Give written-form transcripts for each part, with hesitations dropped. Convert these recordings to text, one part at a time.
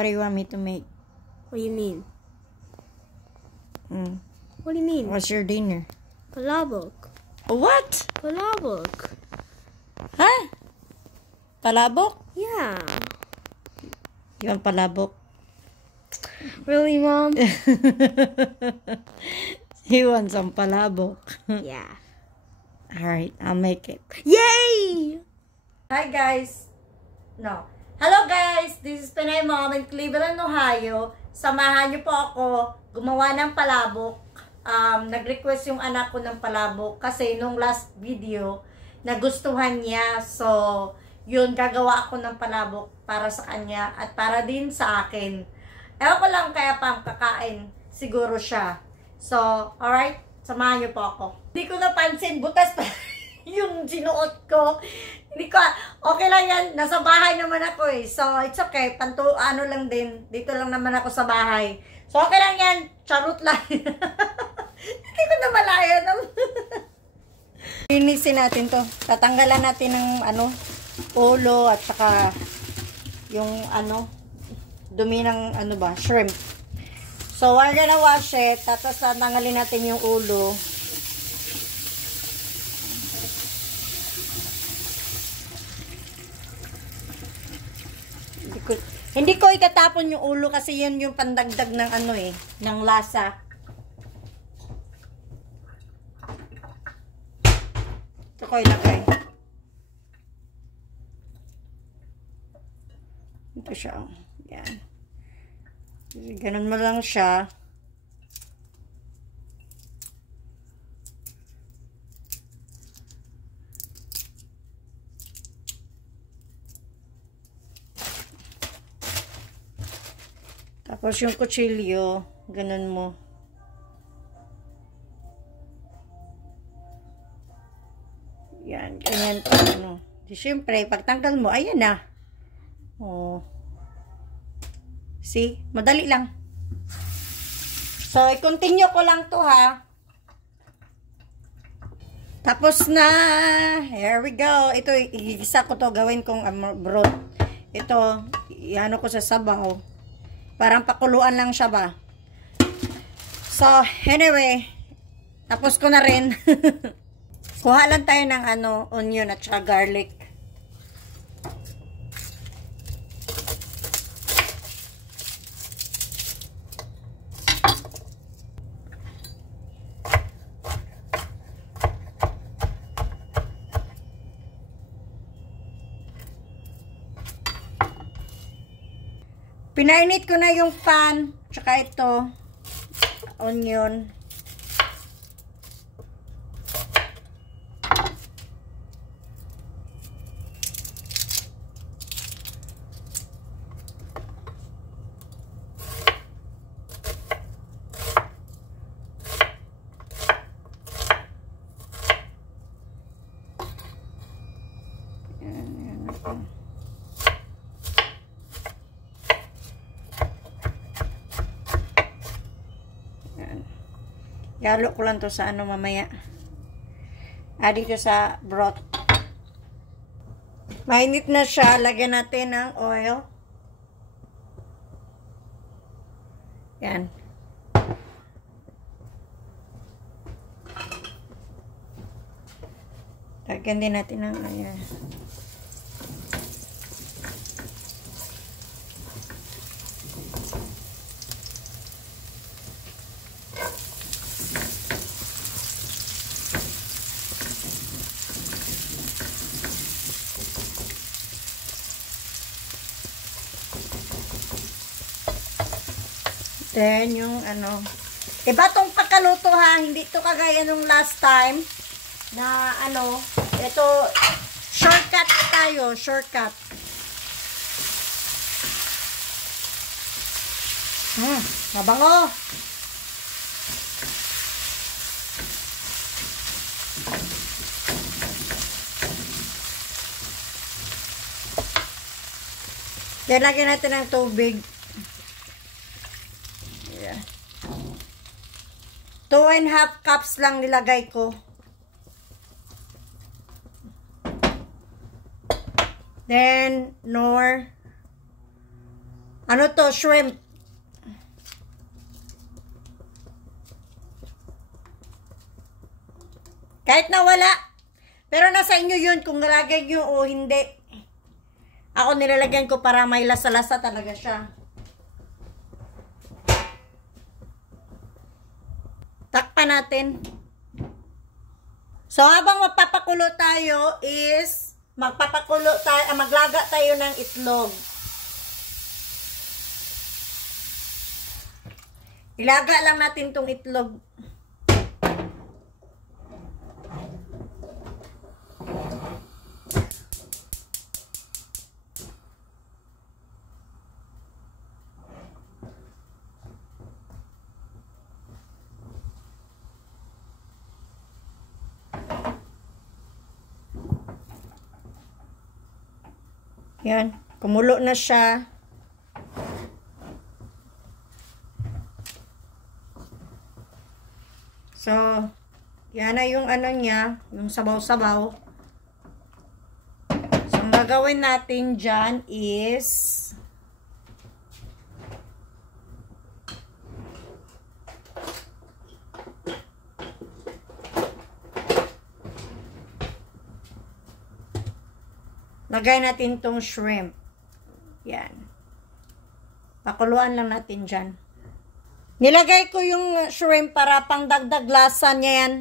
What do you want me to make? What do you mean? Mm. What do you mean? What's your dinner? Palabok. What? Palabok. Huh? Palabok? Yeah. You want palabok? Really, Mom? He wants some palabok. Yeah. Alright, I'll make it. Yay! Hi guys! No. Hello guys! This is Pinay Mom in Cleveland, Ohio. Samahan niyo po ako gumawa ng palabok. Nag-request yung anak ko ng palabok kasi nung last video nagustuhan niya. So, yun, gagawa ako ng palabok para sa kanya at para din sa akin. Ewan ko lang kaya pa kakain siguro siya. So, alright, samahan niyo po ako. Hindi ko napansin, butas pa yung sinuot ko. Hindi ko, okay lang yan, nasa bahay naman ako eh. So, it's okay, ano lang din, dito lang naman ako sa bahay. So, okay lang yan, charot lang. Hindi ko na malaya naman. Linisin natin to. Tatanggalan natin ng ulo at saka yung dumi ng shrimp. So, we're gonna wash it. Tapos tatanggalin natin yung ulo. Hindi ko itatapon yung ulo kasi yun yung pandagdag ng ng lasa. Ito ko ilagay. Ito siya. Yan. Ganun mo lang siya. Tapos yung kutsilyo, ganun mo. Yan, ganyan pa, Siyempre, pagtanggal mo, ayan na. Oh. See? Madali lang. So, i-continue ko lang to, ha. Tapos na. Here we go. Ito, igisa ko to. Gawin kong broth. Ito, iano ko sa sabaw. Parang pakuluan lang siya ba. So, anyway. Tapos ko na rin. Kuha lang tayo ng onion at saka garlic. Pinainit ko na yung pan, tsaka ito, onion. Galo ko lang to sa mamaya. Dito sa broth. Mainit na siya. Lagyan natin ng oil. Yan. Lagyan din natin ng ayan. Then, yung iba tong pagkaluto ha, hindi to kagaya nung last time, na ito, shortcut tayo, shortcut. Mabango. Then, lagyan natin ng tubig. 2.5 cups lang nilagay ko. Then, nor Ano to? Shrimp. Kahit nawala. Pero nasa inyo yun kung nalagay nyo o hindi. Ako nilalagyan ko para may lasa-lasa talaga siya. Takpan natin. So, habang magpapakulo tayo is maglaga tayo ng itlog. Ilaga lang natin tong itlog. Yan, kumulo na siya. So, yan na yung ano niya, yung sabaw-sabaw. So, ang gagawin natin dyan is lagay natin tong shrimp. Yan. Pakuluan lang natin dyan. Nilagay ko yung shrimp para pang dagdag lasa niya yan.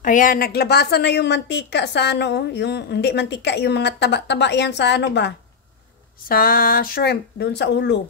Ayan, naglabasan na yung mantika sa ano, yung, hindi mantika, yung mga taba-taba yan sa ano ba? Sa shrimp, doon sa ulo.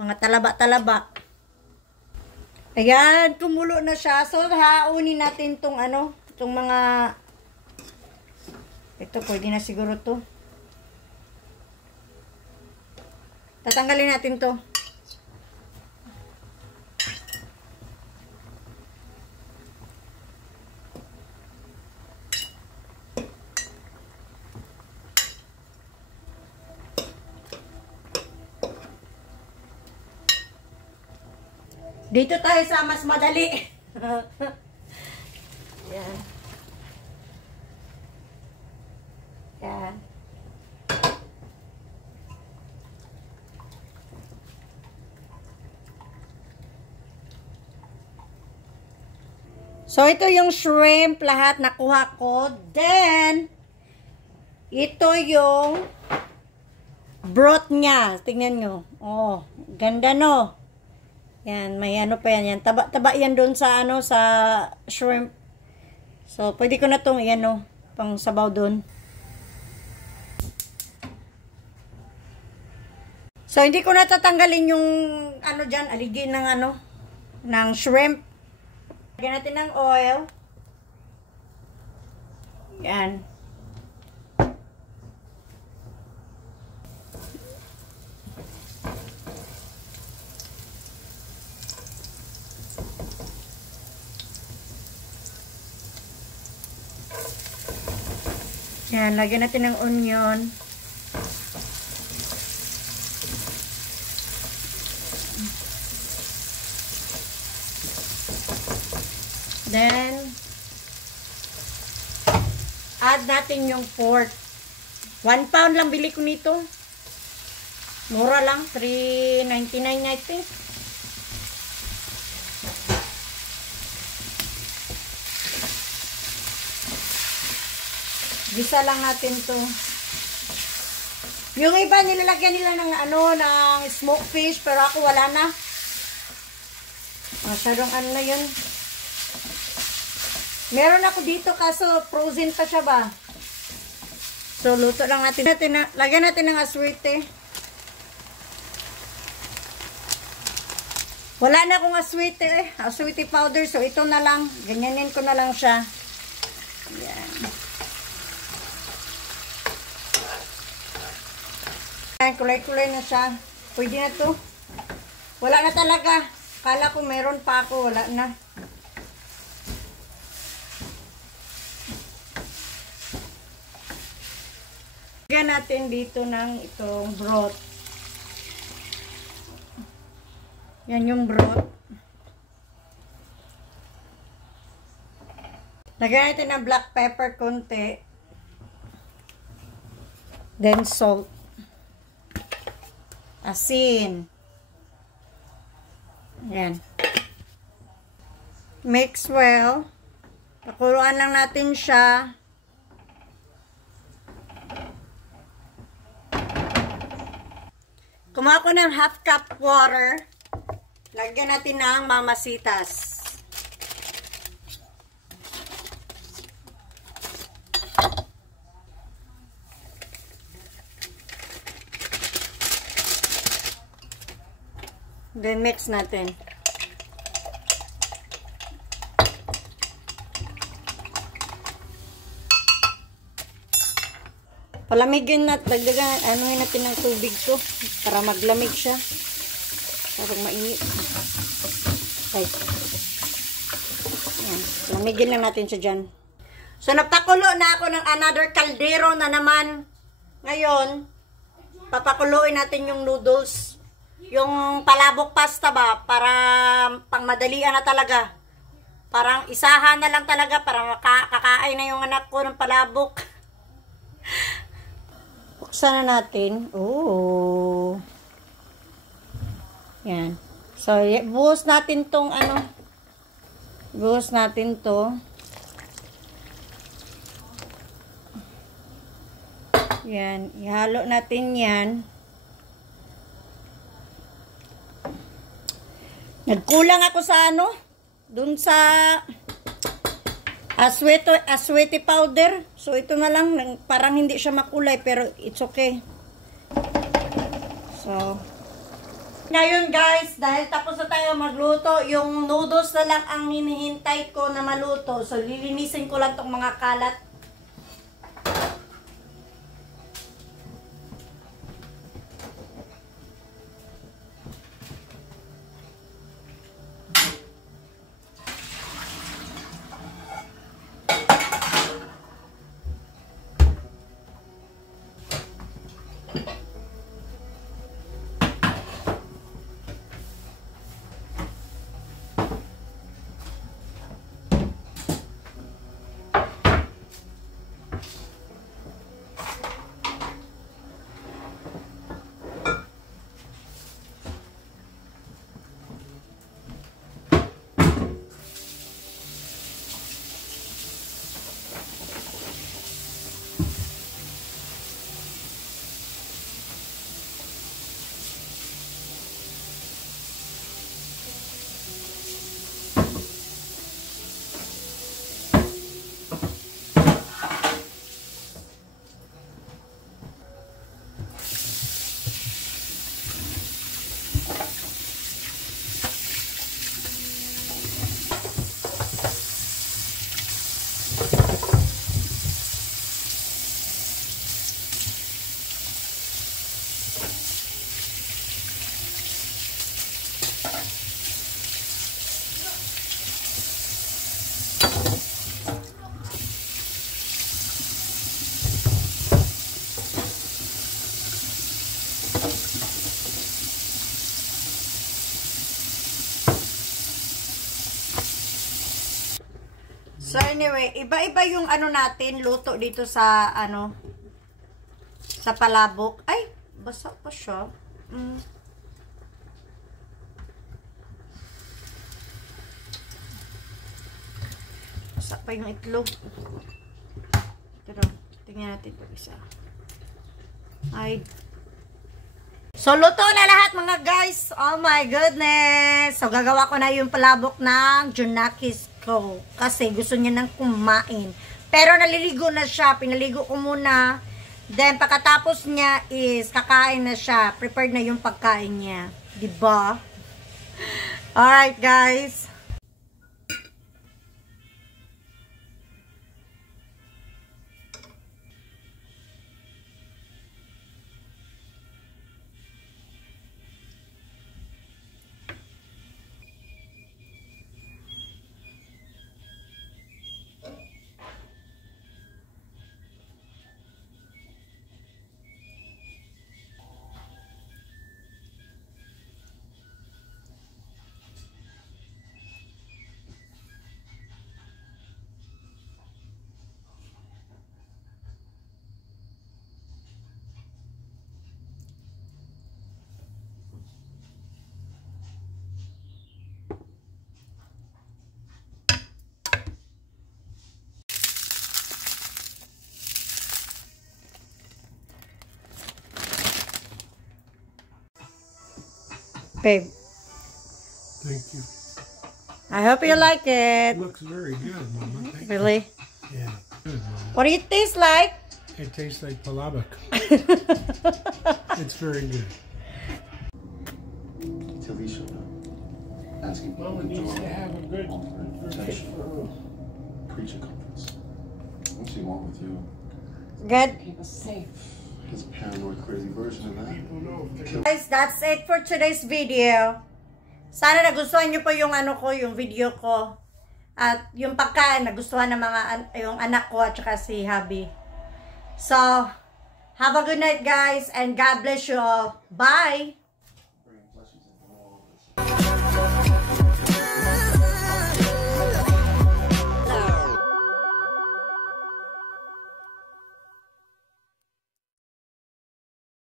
Mga talaba-talaba. Ayan, kumulo na siya. So, haunin natin tong ano, tong mga, ito, pwede na siguro to. Tatanggalin natin to. Dito tayo sa mas madali. Yan. Yan. So, ito yung shrimp, lahat nakuha ko. Then, ito yung broth niya. Tingnan nyo. Oh, ganda no. Yan, may ano pa yan. Taba-taba yan doon sa ano, sa shrimp. So, pwede ko na itong, yan no, pang sabaw doon. So, hindi ko na tatanggalin yung, ano dyan, aligi ng ano, ng shrimp. Lagyan natin ng oil. Yan. Yan, lagyan natin ng onion. Then, add natin yung pork. 1 pound lang bili ko nito. Mura lang, $3.99 I think. Gisa lang natin to. Yung iba nilalagyan nila ng ano, ng smoked fish, pero ako wala na. Masyadong ano na yun. Meron ako dito kaso frozen pa siya ba. So luto lang natin. Lagyan natin ng aswite. Wala na akong aswite eh. Aswite powder. So ito na lang. Ganyanin ko na lang siya. Yan. Kulay-kulay na siya. Pwede na to. Wala na talaga. Kala ko meron pa ako. Wala na. Lagyan natin dito ng itong broth. Yan yung broth. Lagyan natin ng black pepper konti. Then salt. Asin. Yan. Mix well. Pakuluan lang natin siya. Kumuha ko ng half cup water. Lagyan natin ng mamasitas. Then mix natin. Palamigin natin, dagdagan, anuhin natin ng tubig to para maglamig siya. Parang mainit. Okay. Yan. Lamigin lang natin siya dyan. So, napakulo na ako ng another kaldero na naman. Ngayon, papakuluin natin yung noodles. Yung palabok pasta ba, para pangmadalian na talaga. Parang isahan na lang talaga para makakain na yung anak ko ng palabok. Buksan na natin. Oh. Yan. So, buhos natin tong ano. Buhos natin to. Yan. Ihalo natin yan. Nagkulang ako sa ano. Dun sa aswete powder. So, ito na lang. Parang hindi siya makulay, pero it's okay. So, ngayon guys, dahil tapos na tayo magluto, yung noodles na lang ang hinihintay ko na maluto. So, lilinisin ko lang tong mga kalat. So anyway, iba-iba yung ano natin, luto dito sa ano, sa palabok. Ay, basa pa siya. Basa pa yung itlog. Pero, tingnan natin ito isa. Ay. So, luto na lahat mga guys. Oh my goodness. So, gagawa ko na yung palabok ng Junakis ko. Kasi gusto niya nang kumain. Pero naliligo na siya. Pinaligo ko muna. Then, pagkatapos niya is kakain na siya. Prepared na yung pagkain niya. Diba? Alright guys. Babe. Thank you. I hope you like it. It looks very good, Mama. Thank Really? you. Yeah, good, Mama. What do it taste like? It tastes like palabok. It's very good. Talisha, asking Mama needs to have a good protection. Preacher conference. What's he want with you? Good. Keep us safe. His paranoid, crazy version of that. People know if they're Guys, that's it for today's video. Sana nagustuhan nyo po yung yung video ko. At yung pagkain, nagustuhan ng yung anak ko at saka si hubby. So, have a good night guys and God bless you all. Bye!